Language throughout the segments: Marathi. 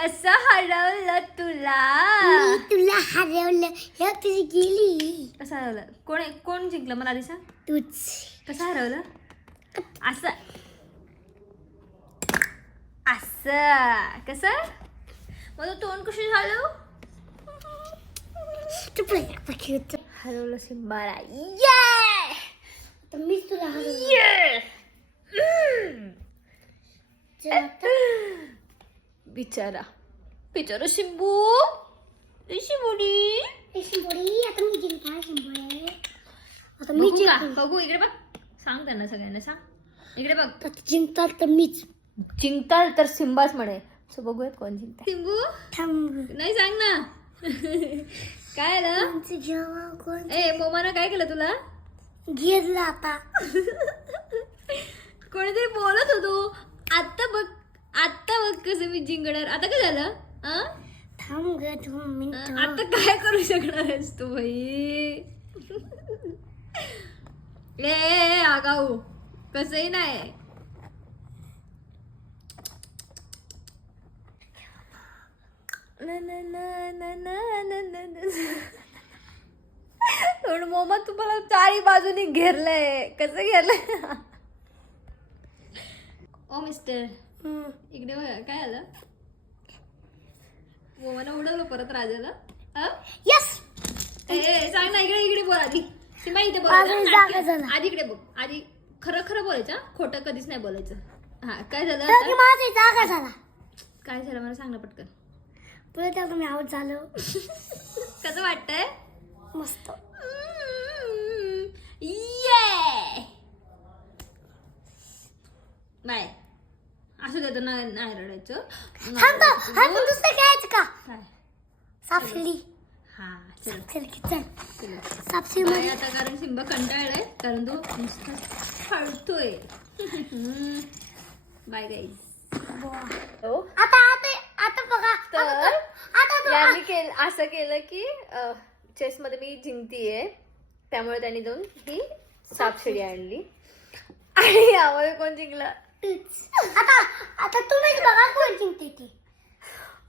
कसं हरवलं तुला? मी तुला हरवलं हे तुझी गेली. कसं हरवलं? कोण जिंकलं मला आधी सांग. तूच. कसं हरवलं? असं असं कसं? माझं तोंड कसं झालं? तू पहिला खेळतो. हरवलं सिम्बाला. ये तर मीच तुला हरवलं. ये बिचारा बिचारा शिंबू. शिंबुडी शिंबोडी आता मी जिंकणार शिंबोडी. आता मी बघू का? जिंकणार. बघू इकडे बघ. सांग त्यांना सगळ्यांना सांग. इकडे बघ. आता जिंकतात तर मीच. जिंकताल तर सिम्बाच म्हणे. सो बघूयात कोण जिंकता. सिंबू थांब. नाही सांग ना. काय आलं? कोणचं जेव्हा कोण ए मोमानं काय केलं तुला? घेरला आता. कोणीतरी बोलत होतो. आता बघ कसं मी जिंकणार. आता काय झालं? थांब ग 2 मिनिटं. आता काय करू शकणार आहेस तू भाई? ए आगाऊ कसंही नाही. थोडं मोमा तुम्हाला चारी बाजूनी घेरलंय. कसं घेरलंय? ओ मिस्टर इकडे बघा काय आलं? मोमानं उडवलं परत राजाला. यस. ए सांग ना. इकडे बोल आधी. सीमा इथे बोल. जागा झाला. आधी इकडे बघ. आधी खरं बोलायचं. खोटं कधीच नाही बोलायचं. हा काय झालं तर आता? माझी जागा झाला. काय झालं मला सांग ना पटकन. पुढे त्या तुम्ही आउट झालो. कसं वाटतंय? मस्त. ये नाही असं देतो नाही रडायचं. थांब तर. हा पण दुसरं खेळायचं का? काय? सापशिडी. हा चल चल की चल. चल सापशिडी बाय मध्ये. आता कारण सिंबा कंटाळलाय कारण तो नुसतं हळतोय. Bye guys. आता आता आता बघा. तर आता बघा. यांनी असं केलं की चेस मध्ये मी जिंकतीये त्यामुळे त्यांनी जाऊन ही सापशिडी आणली आणि यामध्ये कोण जिंकलं? आता आता तुम्हीच बघा कोण जिंकते ते.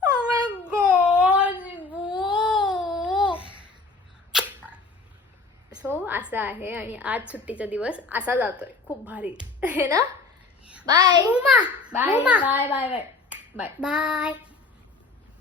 Oh my God! सो असं आहे आणि आज सुट्टीचा दिवस असा जातोय. खूप भारी है ना. Bye Uma. Bye bye bye bye bye. Bye.